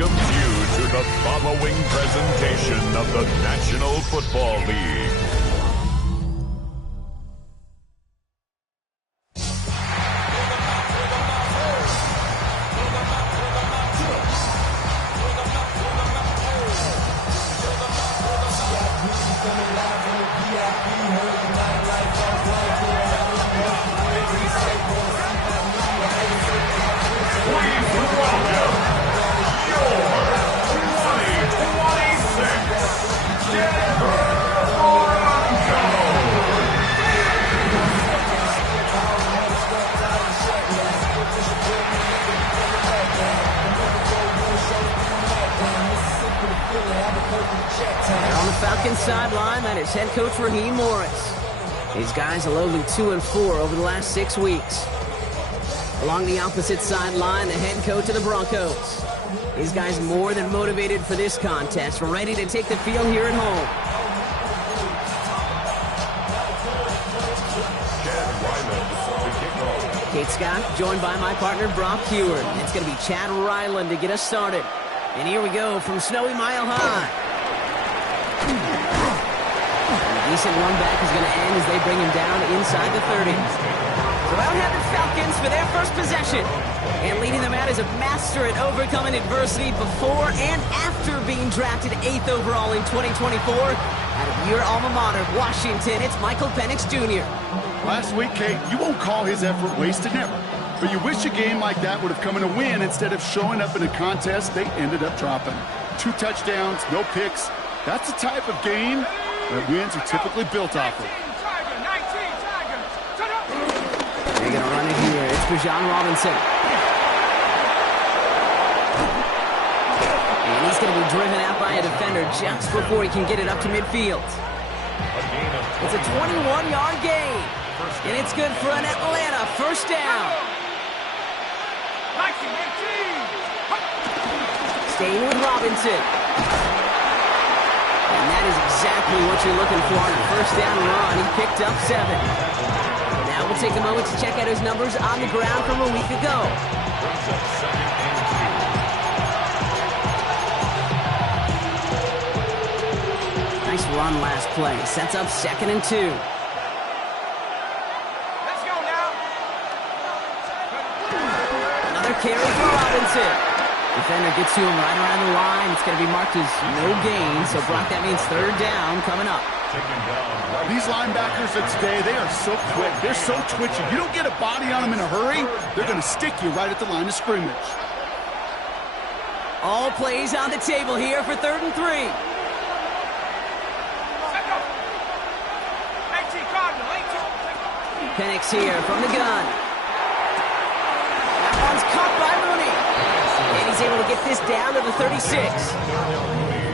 welcomes you to the following presentation of the National Football League. And on the Falcons sideline, that is head coach Raheem Morris. These guys are lowly 2-4 over the last 6 weeks. Along the opposite sideline, the head coach of the Broncos. These guys more than motivated for this contest, ready to take the field here at home. Kate Scott, joined by my partner Brock Heward. It's going to be Chad Ryland to get us started. And here we go from Snowy Mile High. And a decent run back is going to end as they bring him down inside the 30. So out have the Falcons for their first possession. And leading them out is a master at overcoming adversity before and after being drafted 8th overall in 2024. Out of your alma mater, Washington, it's Michael Penix Jr. Last week, Kate, you won't call his effort wasted ever. But you wish a game like that would have come in a win instead of showing up in a contest they ended up dropping. 2 touchdowns, no picks. That's the type of game that wins are typically built off of. They're going to run it here. It's for John Robinson. And he's going to be driven out by a defender just before he can get it up to midfield. It's a 21-yard gain. And it's good for an Atlanta first down. Staying with Robinson. And that is exactly what you're looking for on a first down run. He picked up 7. Now we'll take a moment to check out his numbers on the ground from a week ago. Nice run last play. Sets up 2nd and 2. Another carry for Robinson. Defender gets to him right around the line. It's going to be marked as no gain. So, Brock, that means 3rd down coming up. These linebackers of today, they are so quick. They're so twitchy. You don't get a body on them in a hurry, they're going to stick you right at the line of scrimmage. All plays on the table here for 3rd and 3. Penix here from the gun. That one's caught by Mooney. And he's able to get this down to the 36.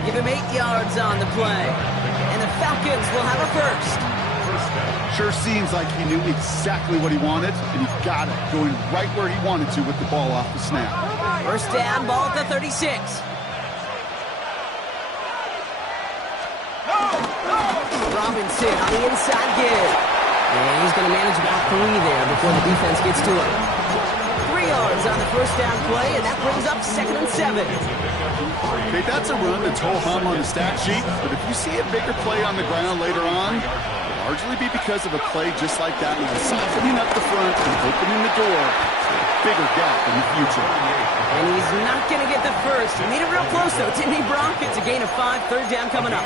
Give him 8 yards on the play. And the Falcons will have a first. Sure seems like he knew exactly what he wanted, and he got it, going right where he wanted to with the ball off the snap. First down, ball at the 36. Robinson on the inside give. And he's going to manage about 3 there before the defense gets to him. 3 yards on the first down play, and that brings up 2nd and 7. Okay, that's a run that's ho-hum on the stat sheet, but if you see a bigger play on the ground later on, it'll largely be because of a play just like that one, softening up the front and opening the door to a bigger gap in the future. And he's not going to get the first. He made it real close, though, didn't he, Brock? It's a gain of 5, 3rd down coming up.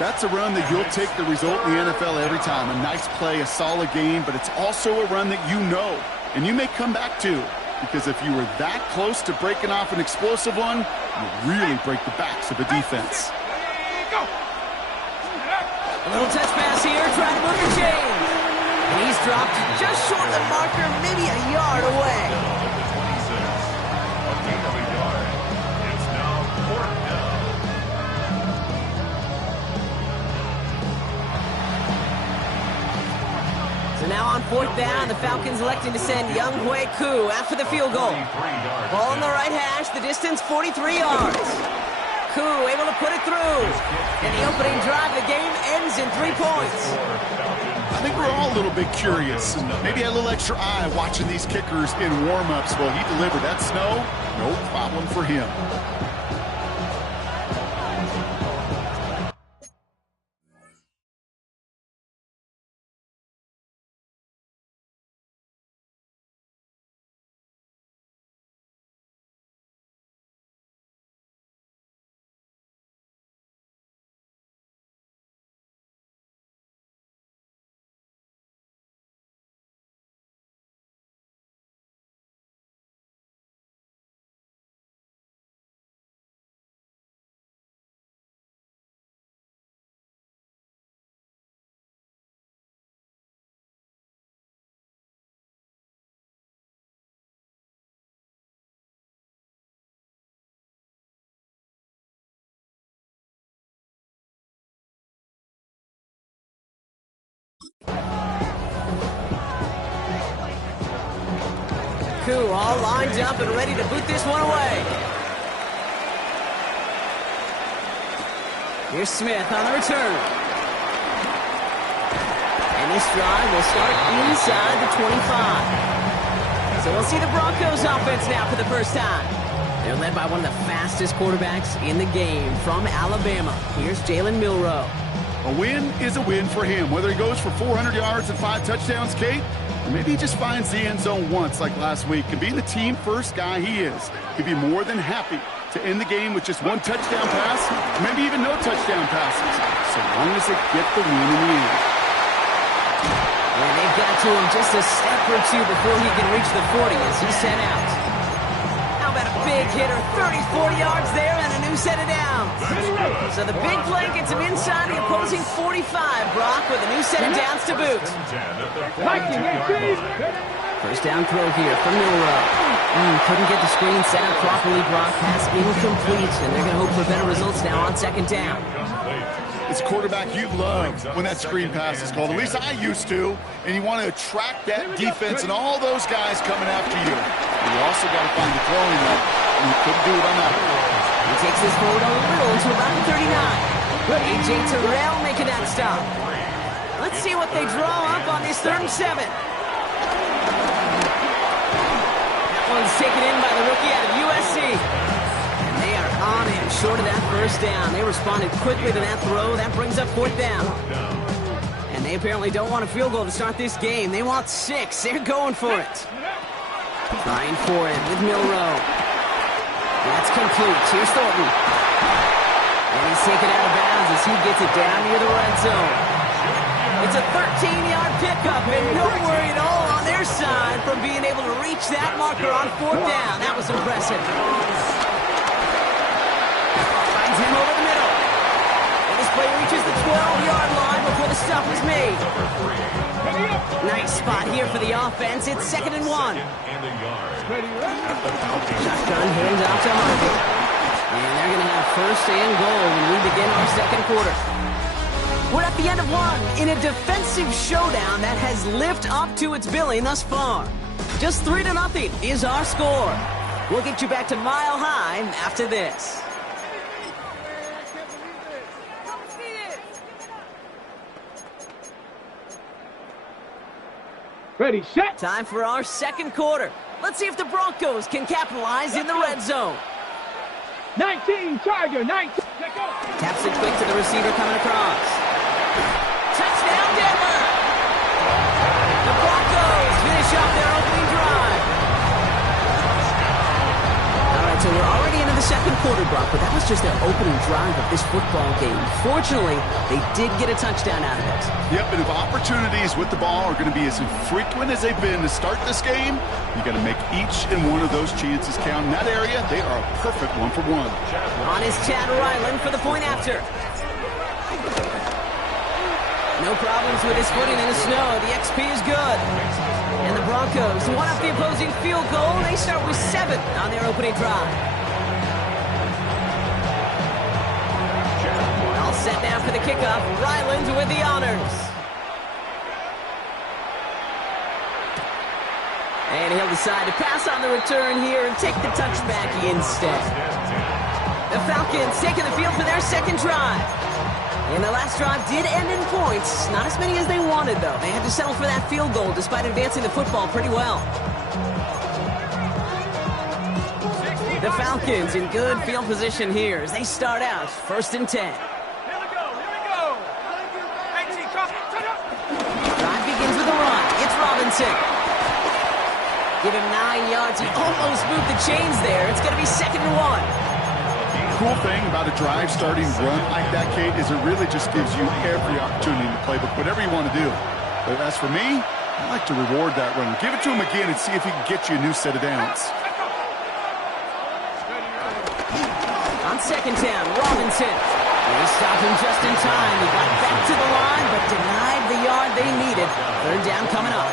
That's a run that you'll take the result in the NFL every time. A nice play, a solid game, but it's also a run that you know, and you may come back to. Because if you were that close to breaking off an explosive one, you really break the backs of a defense. A little touch pass here, trying to move the chains. And he's dropped just short of the marker, maybe a yard away. So now on 4th down, the Falcons electing to send Younghoe Koo after the field goal. Ball on the right hash, the distance 43 yards. Koo able to put it through. And the opening drive of the game ends in 3 points. I think we're all a little bit curious, and maybe a little extra eye watching these kickers in warm-ups. Well, he delivered that snow, no problem for him. Koo all lined up and ready to boot this one away. Here's Smith on the return. And this drive will start inside the 25. So we'll see the Broncos offense now for the first time. They're led by one of the fastest quarterbacks in the game from Alabama. Here's Jalen Milroe. A win is a win for him, whether he goes for 400 yards and 5 touchdowns, Kate, or maybe he just finds the end zone once like last week. And being the team-first guy he is, he'd be more than happy to end the game with just 1 touchdown pass, or maybe even no touchdown passes, so long as they get the win in the end. And they've got to him just a step or two before he can reach the 40 as he's sent out. How about a big hitter, 30, 40 yards there, and a new set of downs. So the big play gets him inside the opposing 45, Brock, with a new set of downs to boot. First down throw here from Milroe. Couldn't get the screen set up properly, Brock. Pass incomplete, and they're going to hope for better results now on second down. It's a quarterback you love when that screen pass is called. At least I used to. And you want to attract that defense and all those guys coming after you. And you also got to find the throwing net. And you couldn't do it on that one. He takes this forward a little to about the 39. A.J. Terrell making that stop. Let's see what they draw up on this 3rd and 7. That one's taken in by the rookie out of USC. And they are on him short of that first down. They responded quickly to that throw. That brings up 4th down. And they apparently don't want a field goal to start this game. They want 6. They're going for it. Trying for it with Milroe. That's complete. Here's Thornton. And he's taken out of bounds as he gets it down near the red zone. It's a 13-yard pickup, and no worry at all on their side from being able to reach that marker on 4th down. That was impressive. Finds him over the middle. And this play reaches the 12-yard line before the stop is made. Nice spot here for the offense. It's 2nd and 1. Shotgun hands out to Harvey. And they're going to have 1st and goal when we begin our 2nd quarter. We're at the end of one in a defensive showdown that has lived up to its billing thus far. Just 3-0 is our score. We'll get you back to Mile High after this. Ready, set. Time for our 2nd quarter. Let's see if the Broncos can capitalize in the red zone. 19, Tiger, 19. Taps it quick to the receiver coming across. Touchdown, Denver! The Broncos finish off their opening drive. All right, so we're already into the 2nd quarter, Brock, but that was just their opening drive of this football game. Fortunately, they did get a touchdown out of it. Yep, and if opportunities with the ball are going to be as infrequent as they've been to start this game, you got to make each and one of those chances count. In that area, they are a perfect 1-for-1. On is Chad Ryland for the point after. No problems with his footing in the snow. The XP is good. And the Broncos one up the opposing field goal. They start with 7 on their opening drive. All set now for the kickoff. Ryland with the honors. And he'll decide to pass on the return here and take the touchback instead. The Falcons taking the field for their 2nd drive. And the last drive did end in points. Not as many as they wanted, though. They had to settle for that field goal despite advancing the football pretty well. The Falcons in good field position here as they start out 1st and 10. Here we go. Drive begins with a run. It's Robinson. Give him 9 yards. He almost moved the chains there. It's going to be 2nd and 1. Cool thing about a drive starting run like that, Kate, is it really just gives you every opportunity to play, but whatever you want to do. But as for me, I like to reward that run. Give it to him again and see if he can get you a new set of downs. On 2nd down, Robinson. They stopped him just in time. He got back to the line, but denied the yard they needed. 3rd down coming up.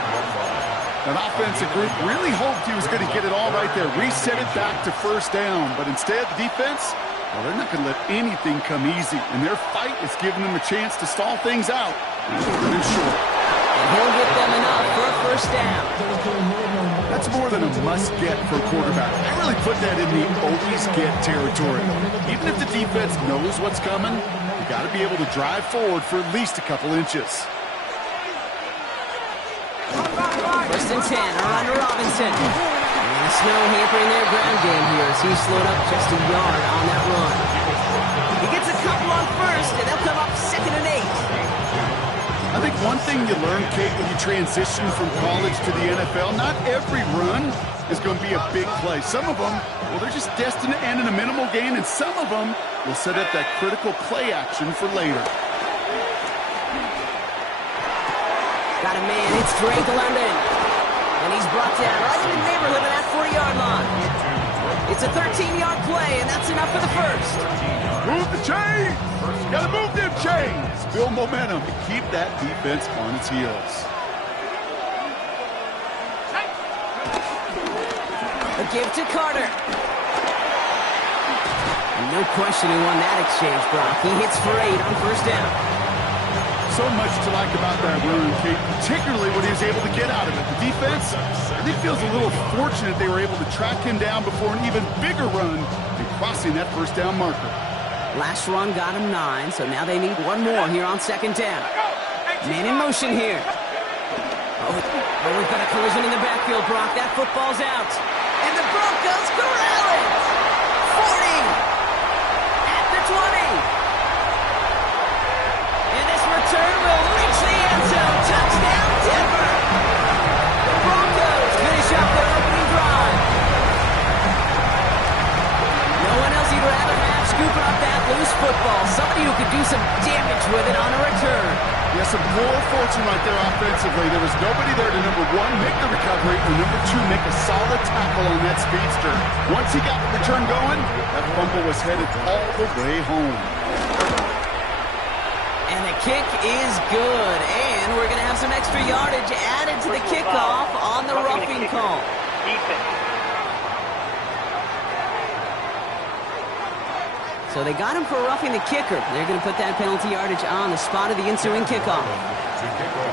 An offensive group really hoped he was going to get it all right there, reset it back to 1st down. But instead, the defense, well, they're not going to let anything come easy. And their fight is giving them a chance to stall things out. Too short. And he'll get them enough for a 1st down. That's more than a must-get for a quarterback. I really put that in the always-get territory. Even if the defense knows what's coming, you got to be able to drive forward for at least a couple inches. 1st and 10, around to Robinson. And the snow hampering their ground game here as he slowed up just a yard on that run. He gets a couple on 1st, and they'll come up 2nd and 8. I think one thing you learn, Kate, when you transition from college to the NFL, not every run is going to be a big play. Some of them, well, they're just destined to end in a minimal gain, and some of them will set up that critical play action for later. Got a man, it's Drake London. And he's brought down right in the neighborhood of that 40-yard line. It's a 13-yard play, and that's enough for the 1st. Move the chains! Gotta move them chains! Build momentum to keep that defense on its heels. A give to Carter. And no question who won that exchange, Brock. He hits for 8 on 1st down. So much to like about that run, Kate, particularly what he was able to get out of it. The defense, I think, feels a little fortunate they were able to track him down before an even bigger run and crossing that 1st down marker. Last run got him 9, so now they need one more here on 2nd down. Man in motion here. Oh, we've got a collision in the backfield, Brock. That football's out. And the Broncos corral it! 40! At the 20! Return will reach the end zone. Touchdown, Denver! The Broncos finish up their opening drive. No one else you'd rather have scooping up that loose football. Somebody who could do some damage with it on a return. Yeah, some poor fortune right there offensively. There was nobody there to, number 1, make the recovery, or number 2, make a solid tackle on that speedster. Once he got the return going, that fumble was headed all the way home. And the kick is good. And we're going to have some extra yardage added to the kickoff on the roughing call. So they got him for roughing the kicker. They're going to put that penalty yardage on the spot of the ensuing kickoff.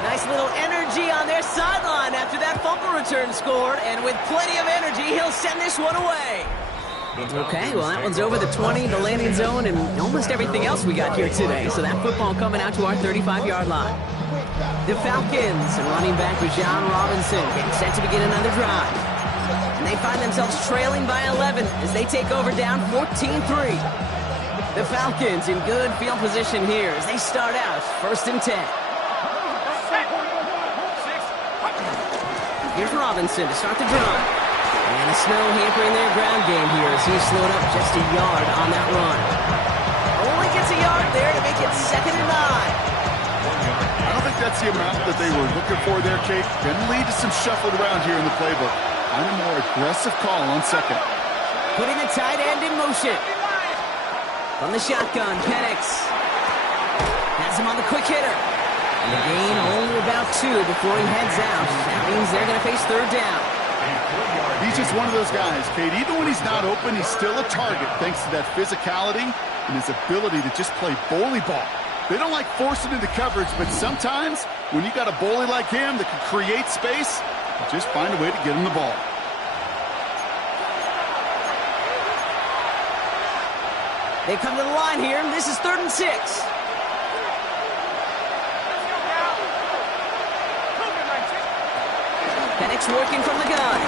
Nice little energy on their sideline after that fumble return scored. And with plenty of energy, he'll send this one away. Okay, well, that one's over the 20, the landing zone, and almost everything else we got here today. So that football coming out to our 35-yard line. The Falcons and running back John Robinson getting set to begin another drive. And they find themselves trailing by 11 as they take over down 14-3. The Falcons in good field position here as they start out 1st and 10. Here's Robinson to start the drive. And the snow hampering their ground game here as he slowed up just a yard on that run. Only gets a yard there to make it 2nd and 9. I don't think that's the amount that they were looking for there, Kate. Can lead to some shuffled around here in the playbook. I'm a more aggressive call on 2nd. Putting the tight end in motion. From the shotgun, Penix has him on the quick hitter. And the gain only about 2 before he heads out. That means they're going to face 3rd down. He's just one of those guys, Kate. Even when he's not open, he's still a target thanks to that physicality and his ability to just play bully ball. They don't like forcing into coverage, but sometimes when you got a bully like him that can create space, you just find a way to get him the ball. They come to the line here. This is 3rd and 6. Penix working from the gun.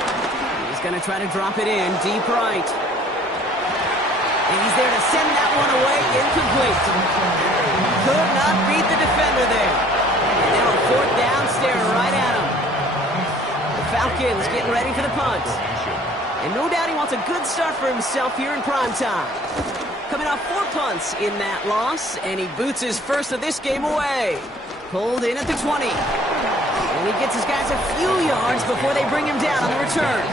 He's going to try to drop it in deep right. And he's there to send that one away, incomplete. Could not beat the defender there. And now a fourth down, staring right at him. The Falcons getting ready for the punt. And no doubt he wants a good start for himself here in prime time. Coming off 4 punts in that loss, and he boots his first of this game away. Pulled in at the 20. And he gets his guys a few yards before they bring him down on the return.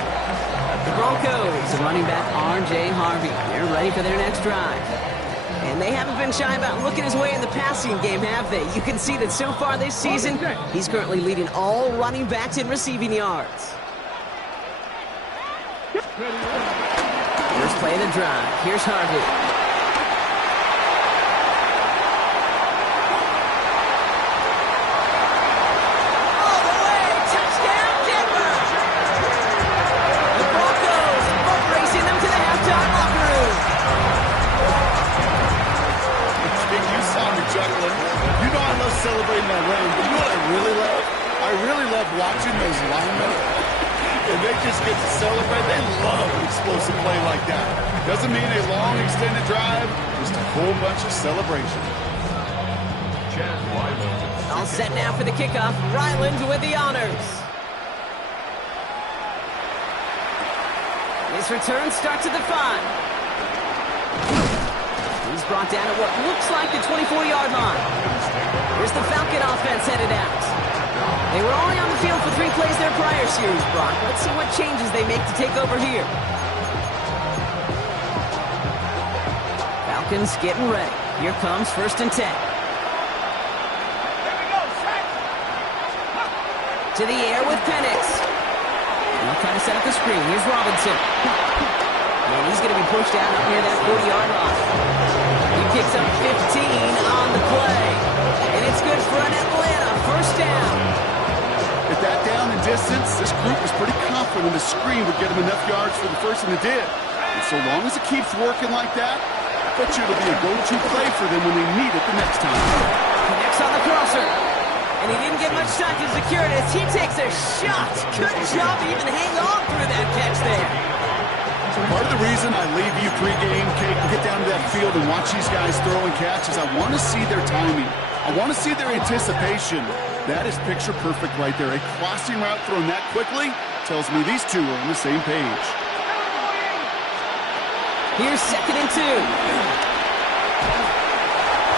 The Broncos, running back R.J. Harvey. They're ready for their next drive. And they haven't been shy about looking his way in the passing game, have they? You can see that so far this season, he's currently leading all running backs in receiving yards. First play of the drive. Here's Harvey. All the way. Touchdown, Denver. The Broncos both racing them to the halftime locker room. You saw me juggling. You know I love celebrating that run, but you know what I really love? I really love watching those linemen. And they just get to celebrate. They love an explosive play like that. Doesn't mean a long extended drive, just a whole bunch of celebration. All set now for the kickoff. Ryland with the honors. This return starts at the 5. He's brought down at what looks like the 24-yard line. Here's the Falcon offense headed out. They were only on the field for 3 plays their prior series, Brock. Let's see what changes they make to take over here. Falcons getting ready. Here comes 1st and 10. To the air with Penix. And they'll try to set up the screen. Here's Robinson. And he's going to be pushed out up near that 40-yard line. He picks up 15 on the play. And it's good for an Atlanta first down. At that down and distance, this group was pretty confident the screen would get them enough yards for the first, and it did. And so long as it keeps working like that, I bet you it'll be a go-to play for them when they need it the next time. Connects on the crosser. And he didn't get much time to secure it as he takes a shot. Good job to even hang on through that catch there. Part of the reason I leave you pregame, Kate, and get down to that field and watch these guys throw and catch is I want to see their timing. I want to see their anticipation. That is picture perfect right there. A crossing route thrown that quickly tells me these two are on the same page. Here's 2nd and 2.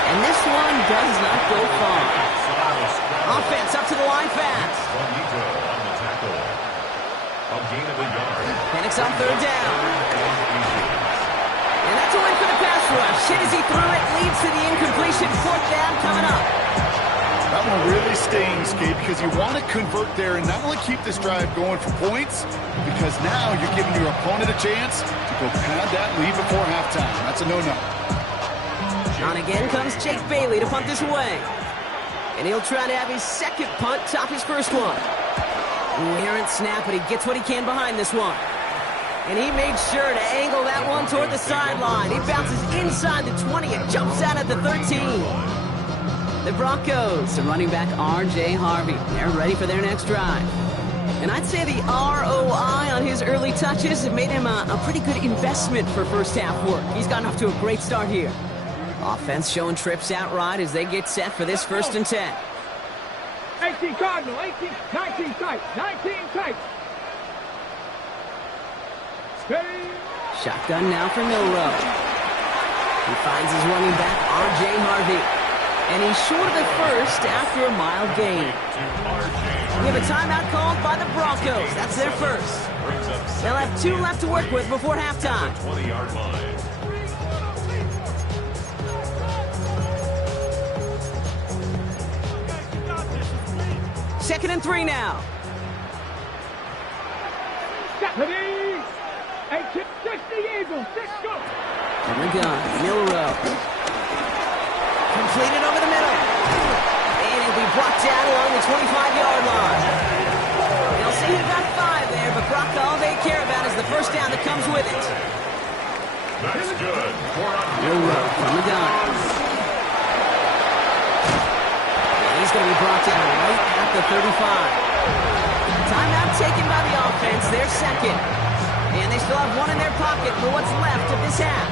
And this one does not go far. Offense up to the line fast. Penix on 3rd down. And that's a win for the pass rush. Hit as he threw it, leads to the incompletion. 4th down coming up. That one really stings, Kate, because you want to convert there and not only keep this drive going for points, because now you're giving your opponent a chance to go pad that lead before halftime. That's a no-no. On again comes Jake Bailey to punt this away. And he'll try to have his 2nd punt top his 1st one. Errant snap, but he gets what he can behind this one. And he made sure to angle that one toward the sideline. He bounces inside the 20 and jumps out at the 13. The Broncos, the running back R.J. Harvey. They're ready for their next drive. And I'd say the ROI on his early touches have made him a pretty good investment for first half work. He's gotten off to a great start here. Offense showing trips out right as they get set for this 1st and 10. 18 Cardinal, 18, 19 tight, 19 tight. Steady. Shotgun now for Milrow. He finds his running back, R.J. Harvey. And he's short of the 1st after a mild gain. We have a timeout called by the Broncos. That's their 1st. They'll have 2 left to work with before halftime. 20-yard line. 2nd and 3 now. Stephanie. 60 Eagles. 6 go. From the gun, Milrow. Completed over the middle. And he'll be brought down along the 25-yard line. They'll say he got 5 there, but Brock, all they care about is the first down that comes with it. That's good. Milrow from the gun. He's going to be brought down right at the 35. Timeout taken by the offense, their second. And they still have one in their pocket for what's left of this half.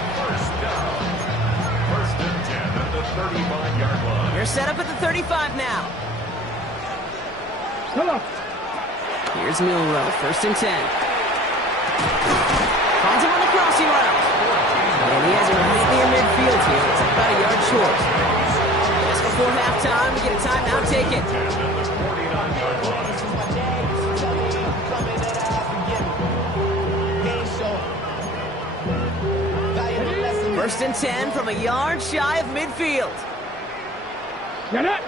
First and 10 at the 35-yard line. They're set up at the 35 now. Hello. Here's Milrow, first and 10. Finds him on the crossing route. And he has it right near midfield here. It's about a yard short. Just before halftime, we get a timeout taken. First and 10 from a yard shy of midfield. Get it.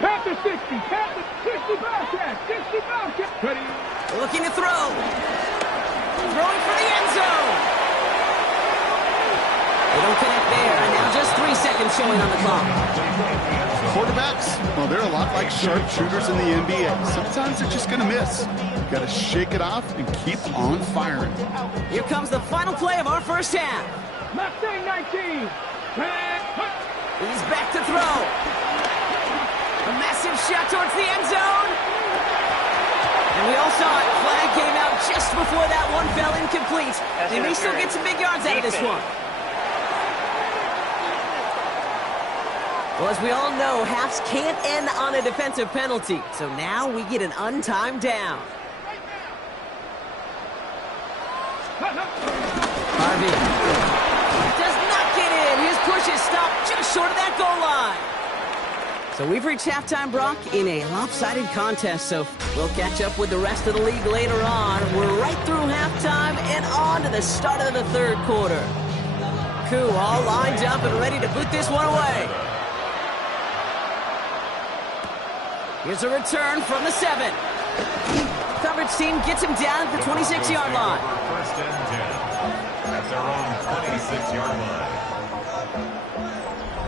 Pat the 60. Pat the 60 Bobcat. 60 Bobcat. Ready. Looking to throw. Throwing for the end zone. They don't connect there, and now just 3 seconds showing on the clock. Quarterbacks, well, they're a lot like sharpshooters in the NBA. Sometimes they're just going to miss. You got to shake it off and keep on firing. Here comes the final play of our first half. Mustang 19. He's back to throw. A massive shot towards the end zone. And we all saw it. Flag came out just before that one fell incomplete. They may still get some big yards out of this one. Well, as we all know, halves can't end on a defensive penalty. So now we get an untimed down. Harvey does not get in. His push is stopped just short of that goal line. So we've reached halftime, Brock, in a lopsided contest. So we'll catch up with the rest of the league later on. We're right through halftime and on to the start of the third quarter. Koo all lined up and ready to boot this one away. Here's a return from the 7. Coverage team gets him down at the 26-yard line. First and 10 at their own 26-yard line.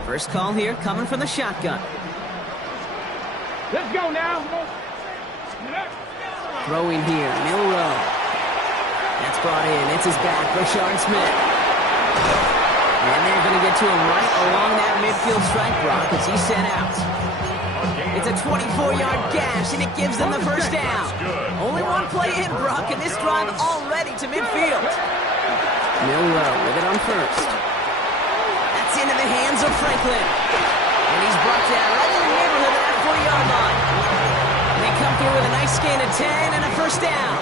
First call here coming from the shotgun. Let's go now. Throwing here, Milrow. That's brought in. It's his back, Rashard Smith. And they're going to get to him right along that midfield strike, Brock, as he's sent out. It's a 24-yard gash, and it gives them the first down. Only one play in, Brock, and this drive already to midfield. Milrow with it on first. That's into the hands of Franklin. And he's brought down right in the neighborhood of that 40-yard line. And they come through with a nice gain of 10 and a first down.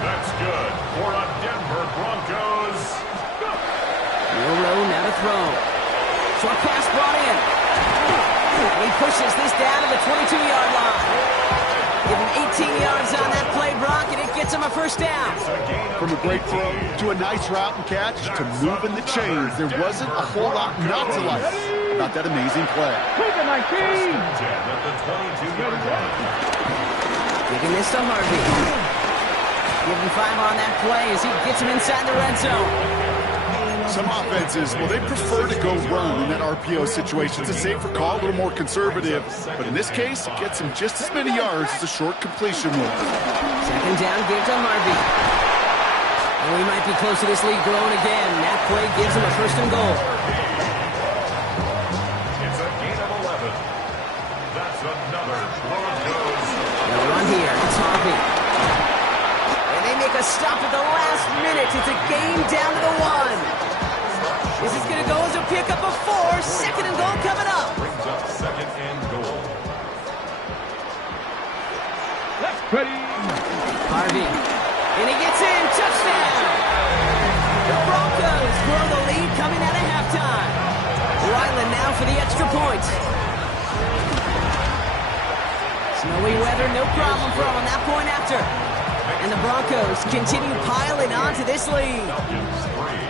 That's good for a Denver Broncos. Milrow now to throw. Short pass brought in. And he pushes this down to the 22-yard line. Give him 18 yards on that play, Brock, and it gets him a first down. From a great throw to a nice route and catch to moving the chains, there wasn't a whole lot not to like about that amazing play. Take it 19. At the 22-yard line. Giving this to Harvey. Give him 5 on that play as he gets him inside the red zone. Some offenses, well, they prefer to go run in that RPO situation. It's a safer call, a little more conservative. But in this case, it gets him just as many yards as a short completion would. Second down, give to Harvey. And we might be close to this lead growing again. That play gives him a first and goal. It's a gain of 11. That's another Broncos. They'll run here. It's Harvey. And they make a stop at the last minute. It's a game down to the 1. This is going to go as a pickup of 4. Second and goal coming up. Brings up second and goal. Ready. Harvey. And he gets in. Touchdown. The Broncos grow the lead coming out of halftime. Ryland now for the extra point. Snowy weather, no problem for him on that point after. And the Broncos continue piling on to this lead. Falcons 3.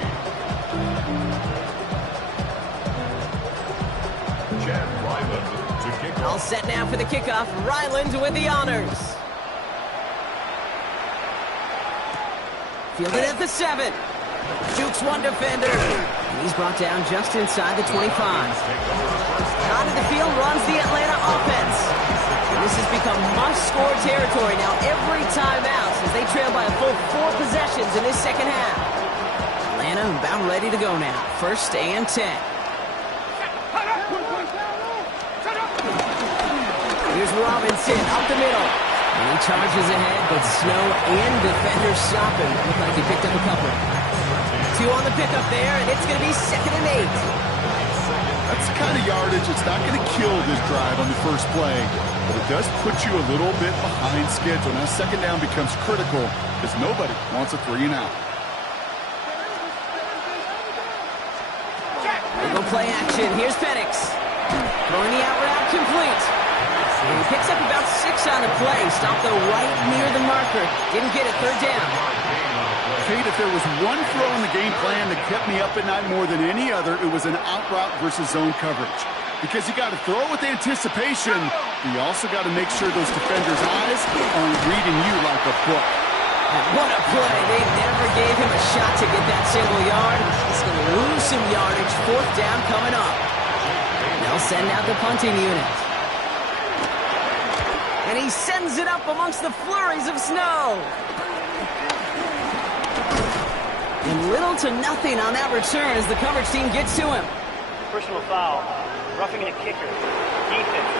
All set now for the kickoff. Ryland with the honors. Fielded at the 7. Jukes one defender. And he's brought down just inside the 25. Onto the field runs the Atlanta offense. And this has become must-score territory now every time out as they trail by a full 4 possessions in this second half. Atlanta about ready to go now. First and 10. Here's Robinson up the middle. And he charges ahead, but Snow and defenders stop him. Looked like he picked up a couple. 2 on the pickup there, and it's going to be 2nd and 8. That's the kind of yardage that's not going to kill this drive on the first play, but it does put you a little bit behind schedule. Now 2nd down becomes critical because nobody wants a 3 and out. They go play action. Here's Penix. Throwing the out route complete. And he picks up about 6 on the play. Stopped though right near the marker. Didn't get it. 3rd down. Kate, if there was one throw in the game plan that kept me up at night more than any other, it was an out route versus zone coverage. Because you got to throw with anticipation, but you also got to make sure those defenders' eyes aren't reading you like a book. What a play. They never gave him a shot to get that single yard. He's going to lose some yardage. 4th down coming up. They'll send out the punting unit. And he sends it up amongst the flurries of snow. And little to nothing on that return as the coverage team gets to him. Personal foul. Roughing a kicker. Defense.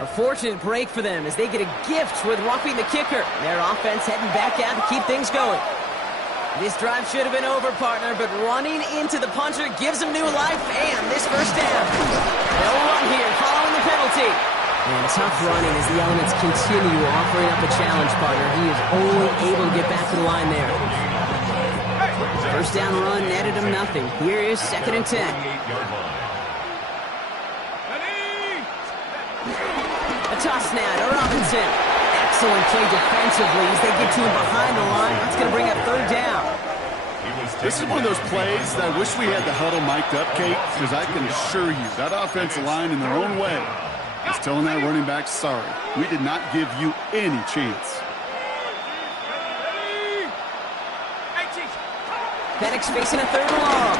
A fortunate break for them as they get a gift with roughing the kicker. Their offense heading back out to keep things going. This drive should have been over, partner, but running into the punter gives them new life and this 1st down. They'll run here following the penalty. And tough running as the elements continue offering up a challenge, partner. He is only able to get back to the line there. 1st down run netted him nothing. Here is 2nd and 10. A toss now to Robinson. Excellent play defensively as they get to him behind the line. That's going to bring up 3rd down. This is one of those plays that I wish we had the huddle mic'd up, Kate, because I can assure you that offensive line in their own way is telling that running back, sorry, we did not give you any chance. Penix facing a 3rd and long.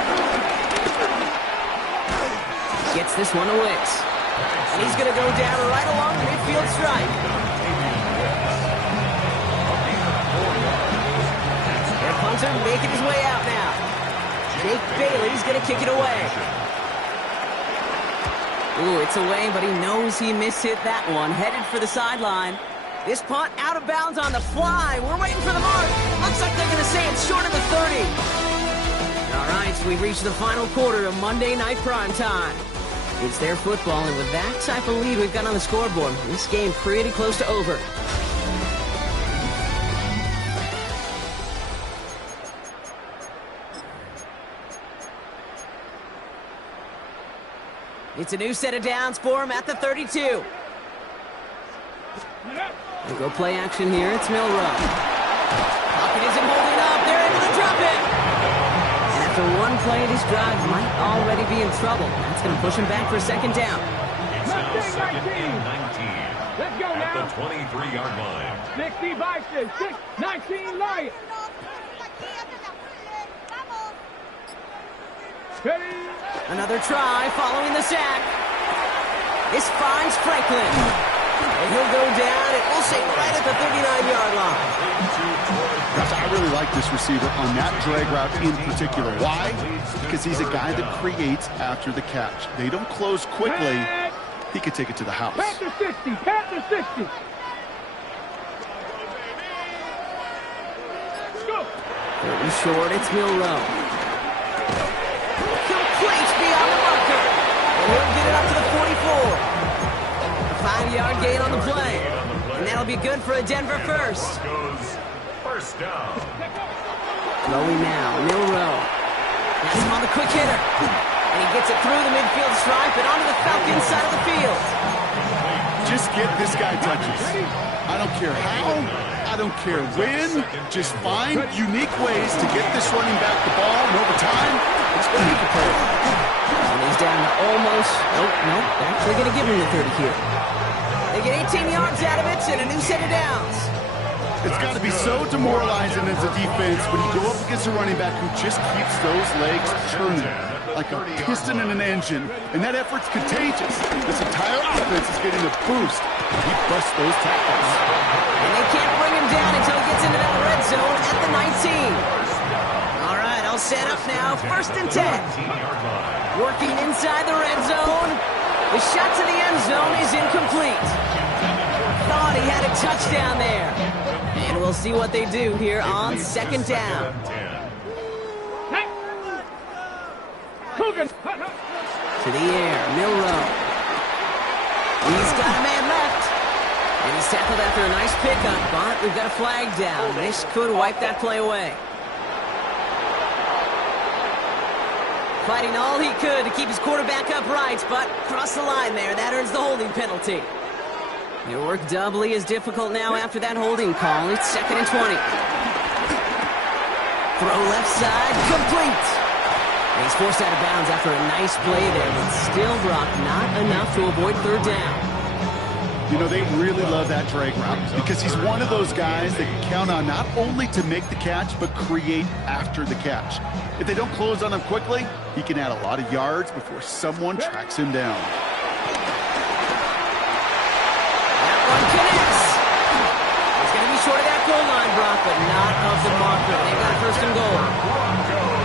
Gets this one to Wicks. And he's going to go down right along the midfield stripe. Their punter making his way out now. Jake Bailey's going to kick it away. Ooh, it's away, but he knows he mishit that one. Headed for the sideline. This punt out of bounds on the fly. We're waiting for the mark. Looks like they're going to say it's short of the 30. All right, so we've reached the final quarter of Monday Night Prime Time. It's their football, and with that type of lead we've got on the scoreboard, this game pretty close to over. It's a new set of downs for him at the 32. They go play action here. It's Milrow. Pocket isn't holding up. They're able to drop it. And after one play of this drive, might already be in trouble. That's going to push him back for a 2nd down. It's now 2nd and 19. Let's go at now. the 23-yard line. 60 Bison, 19 Lions. Another try following the sack. This finds Franklin. And he'll go down, and we'll say right at the 39-yard line. Gosh, I really like this receiver on that drag route in particular. Why? Because he's a guy that creates after the catch. They don't close quickly. He could take it to the house. Panther 60, Panther 60. Go. Pretty short, it's Milrow. Complete beyond the marker. And he'll get it up to the 44. A 5-yard gain on the play. And that'll be good for a Denver first. First down. Throwing now, Milrow. Has him on the quick hitter. And he gets it through the midfield stripe and onto the Falcons side of the field. Just get this guy touches. I don't care how, I don't care when. Just find unique ways to get this running back the ball, and over time, it's going to make a play. And he's down to almost, nope, they're actually going to give him the 30 here. They get 18 yards out of it and a new set of downs. It's got to be so demoralizing as a defense when you go up against a running back who just keeps those legs turning like a piston in an engine, and that effort's contagious. This entire offense is getting a boost. He busts those tackles. And they can't bring him down until he gets into that red zone at the 19. All right, I'll set up now, 1st and 10. Working inside the red zone. The shot to the end zone is incomplete. Thought he had a touchdown there. And we'll see what they do here on 2nd down. To the air, Milrow. He's got a man left. And he's tackled after a nice pickup, but we've got a flag down. This could wipe that play away. Fighting all he could to keep his quarterback upright, but crossed the line there. That earns the holding penalty. Your work doubly is difficult now after that holding call. It's 2nd and 20. Throw left side, complete. And he's forced out of bounds after a nice play there, but still, Brock, not enough to avoid 3rd down. You know, they really love that drag route because he's one of those guys that can count on not only to make the catch, but create after the catch. If they don't close on him quickly, he can add a lot of yards before someone tracks him down. That one connects. He's going to be short of that goal line, Brock, but not of the marker. They've got a 1st and goal.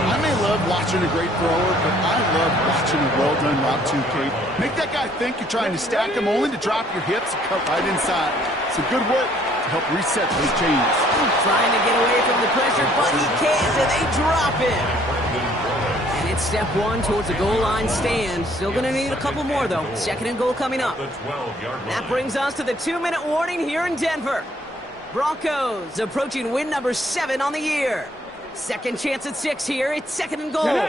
I may love watching a great thrower, but I love watching a well-done route too, Kate. Make that guy think you're trying to stack him only to drop your hips and cut right inside. Some good work to help reset those chains. Trying to get away from the pressure, but he can't, and they drop him. And it's step 1 towards a goal line stand. Still going to need a couple more, though. 2nd and goal coming up. That brings us to the 2-minute warning here in Denver. Broncos approaching win number 7 on the year. Second chance at 6 here. It's 2nd and goal.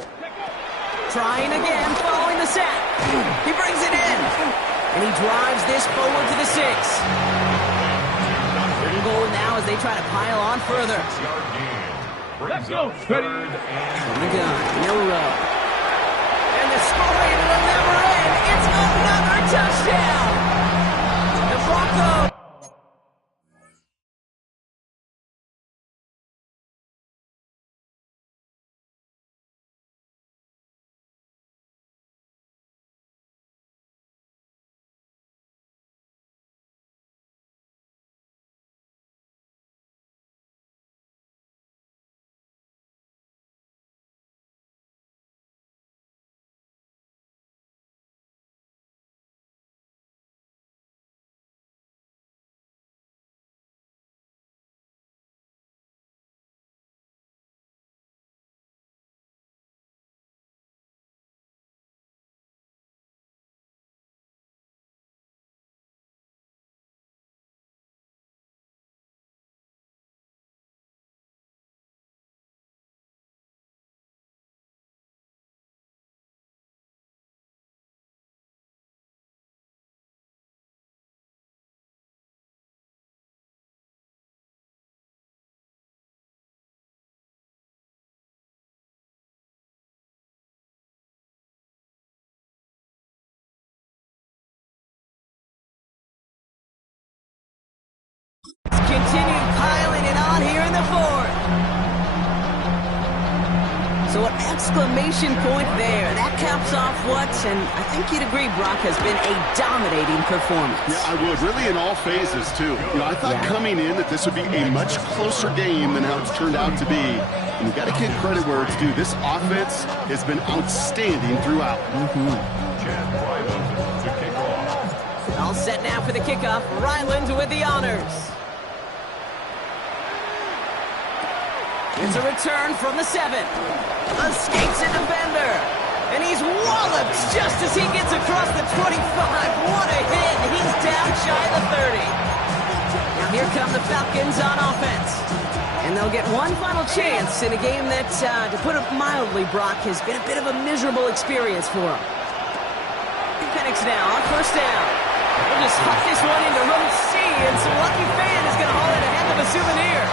Trying again, following the sack. He brings it in. And he drives this forward to the 6. 3rd and goal now as they try to pile on further. Let's go. Ready. From the gun, Milrow. And the scoring will never end. It's another touchdown. The Broncos. Continue piling it on here in the 4th. So an exclamation point there. That caps off what, and I think you'd agree, Brock, has been a dominating performance. Yeah, I would. Really in all phases, too. You know, I thought coming in that this would be a much closer game than how it's turned out to be. And you got to give credit where it's due. This offense has been outstanding throughout. All set now for the kickoff. Ryland with the honors. It's a return from the 7. Escapes a defender. And he's walloped just as he gets across the 25. What a hit. He's down shy of the 30. Now here come the Falcons on offense. And they'll get one final chance in a game that, to put it mildly, Brock, has been a bit of a miserable experience for them. Penix now on 1st down. We'll just huck this one into row C, and some lucky fan is going to haul in a heck of a souvenir.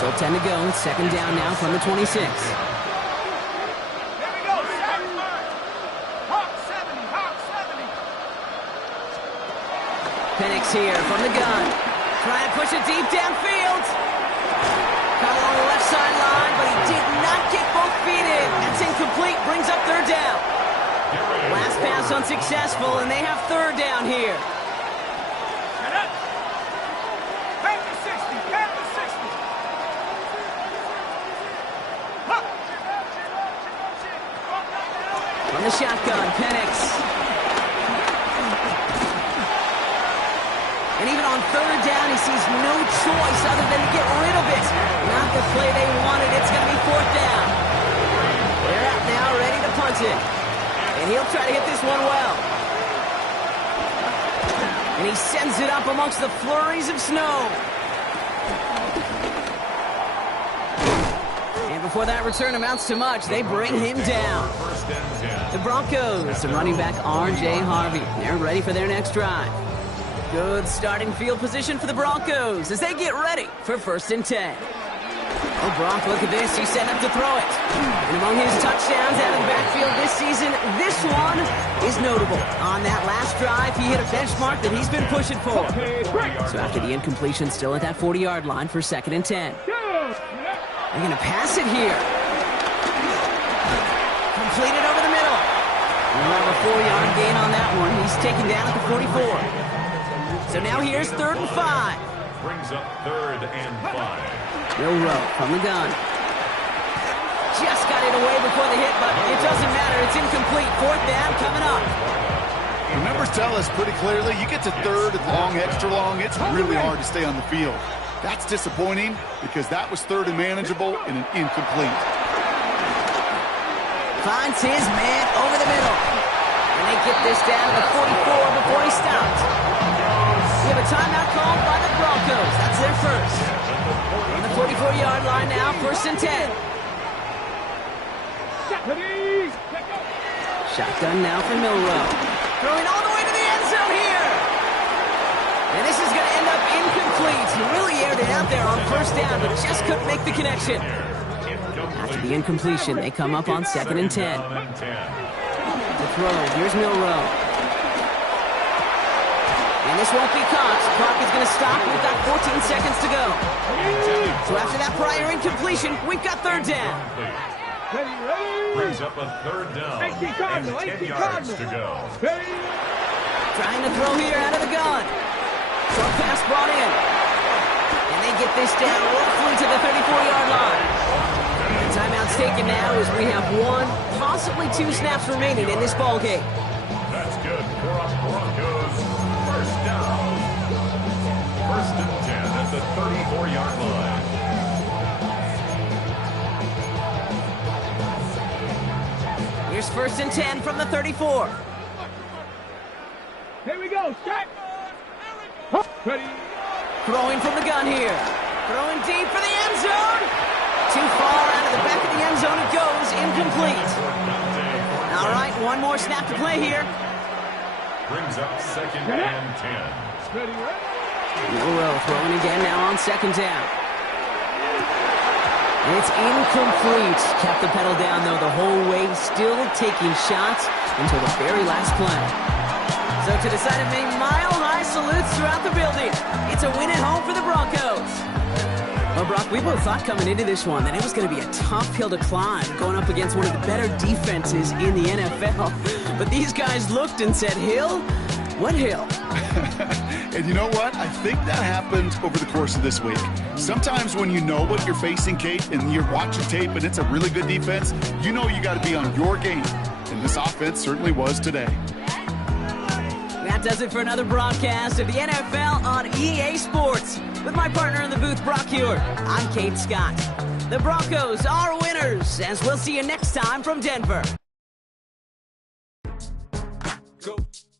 Still 10 to go. 2nd down now from the 26. Here we go. Hawk 70. Hawk 70. Penix here from the gun. Trying to push it deep downfield. Caught along the left sideline, but he did not get both feet in. That's incomplete. Brings up 3rd down. Last pass unsuccessful, and they have 3rd down here. the shotgun. Penix. And even on third down, he sees no choice other than to get rid of it. Not the play they wanted. It's going to be fourth down. They're out now, ready to punt it. And he'll try to hit this one well. And he sends it up amongst the flurries of snow. And before that return amounts to much, they bring him down. The Broncos, the running back R.J. Harvey. They're ready for their next drive. Good starting field position for the Broncos as they get ready for 1st and 10. Oh, Brock, look at this. He's set up to throw it. And among his touchdowns out of the backfield this season, this one is notable. On that last drive, he hit a benchmark that he's been pushing for. So after the incompletion, still at that 40-yard line for 2nd and 10. They're going to pass it here. Completed over the middle. We'll have a 4-yard gain on that one. He's taken down at the 44. So now here's 3rd and 5. Brings up 3rd and 5. Will Rowe from the gun. Just got it away before the hit, but it doesn't matter. It's incomplete. 4th down coming up. The numbers tell us pretty clearly, you get to 3rd and long, extra long, it's really hard to stay on the field. That's disappointing because that was 3rd and manageable and an incomplete. Finds his man over the middle. And they get this down to the 44 before he stops. We have a timeout called by the Broncos. That's their first. On the 44-yard line now, 1st and 10. Shotgun now for Milroe. Throwing all the way to the end zone here. And this is going to end up incomplete. He really aired it out there on 1st down, but just couldn't make the connection. After the incompletion, they come up on 2nd and 10. The throw, here's Milroe. And this won't be caught. Clock is going to stop. We've got 14 seconds to go. So after that prior incompletion, we've got 3rd down. Brings up a 3rd down and 10 yards to go. Trying to throw here out of the gun. Short pass brought in. And they get this down roughly to the 34-yard line. The timeout's taken now as we have 1, possibly 2 snaps remaining in this ball game. That's good for a Broncos 1st down. 1st and 10 at the 34-yard line. Here's 1st and 10 from the 34. Here we go. Set. Ready. Throwing from the gun here. Throwing deep for the end zone. Too far out of the back of the end zone it goes. Incomplete. All right, 1 more snap to play here. Brings up 2nd and 10. Ready. Milroe throwing again now on 2nd down. And it's incomplete. Kept the pedal down, though, the whole way, still taking shots until the very last play. So to decide it, made mile-high salutes throughout the building. It's a win at home for the Broncos. Well, Brock, we both thought coming into this one that it was going to be a tough hill to climb, going up against one of the better defenses in the NFL. But these guys looked and said, Hill? What hill? And you know what? I think that happened over the course of this week. Sometimes when you know what you're facing, Kate, and you're watching tape and it's a really good defense, you know you got to be on your game. And this offense certainly was today. That does it for another broadcast of the NFL on EA Sports. With my partner in the booth, Brock Hewitt, I'm Kate Scott. The Broncos are winners, as we'll see you next time from Denver.